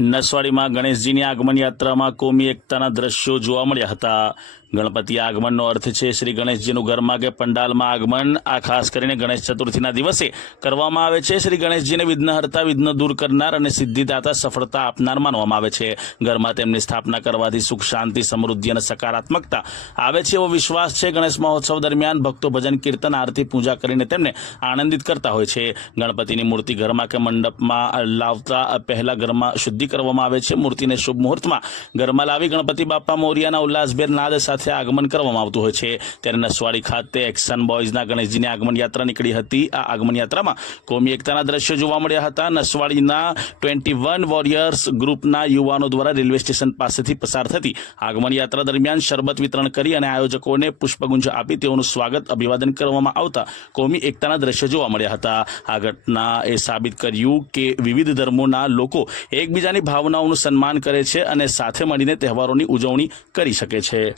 નસવાડીમાં ગણેશજીની આગમન યાત્રામાં કોમી એકતાના દ્રશ્યો જોવા મળ્યા હતા. ગણપતિ આગમનનો અર્થ છે શ્રી ગણેશજીનું ઘરમાં કે પંડાલમાં આગમન. આ ખાસ કરીને ગણેશ ચતુર્થીના દિવસે કરવામાં આવે છે. શ્રી ગણેશજીને વિઘ્નહર્તા વિઘ્ન દૂર કરનાર અને સિદ્ધિદાતા સફળતા આપનાર માનવામાં આવે છે. ઘરમાં તેમની સ્થાપના કરવાથી સુખ, શાંતિ, સમૃદ્ધિ અને સકારાત્મકતા આવે છે એવો વિશ્વાસ છે. ગણેશ મહોત્સવ દરમિયાન ભક્તો ભજન, કીર્તન, આરતી, પૂજા કરીને તેમને આનંદિત કરતા હોય છે. ગણપતિની મૂર્તિ ઘરમાં કે મંડપમાં લાવતા પહેલા ઘરમાં શુદ્ધિ કરવામાં આવે છે. મૂર્તિને શુભ મુહૂર્તમાં ઘરમાં લાવી ગણપતિ બાપા મોરિયાના ઉલ્લાસભેર નાદ સાથે આગમન કરવામાં આવતું હોય છે. ત્યારે નસવાડી ખાતે એક્શન બોયઝના ગણેશજીની આગમન યાત્રા નીકળી હતી. આ આગમન યાત્રામાં કોમી એકતાના દ્રશ્યો જોવા મળ્યા હતા. નસવાડીના ટ્વેન્ટી વન વોરિયર્સ ગ્રુપના યુવાનો દ્વારા રેલવે સ્ટેશન પાસેથી પસાર થતી આગમન યાત્રા દરમિયાન શરબત વિતરણ કરી અને આયોજકોને પુષ્પગુંજ આપી તેઓનું સ્વાગત અભિવાદન કરવામાં આવતા કોમી એકતાના દ્રશ્યો જોવા મળ્યા હતા. આ ઘટના એ સાબિત કર્યું કે વિવિધ ધર્મોના લોકો એકબીજાની ભાવનાઓનું સન્માન કરે છે અને સાથે મળીને તહેવારોની ઉજવણી કરી શકે છે.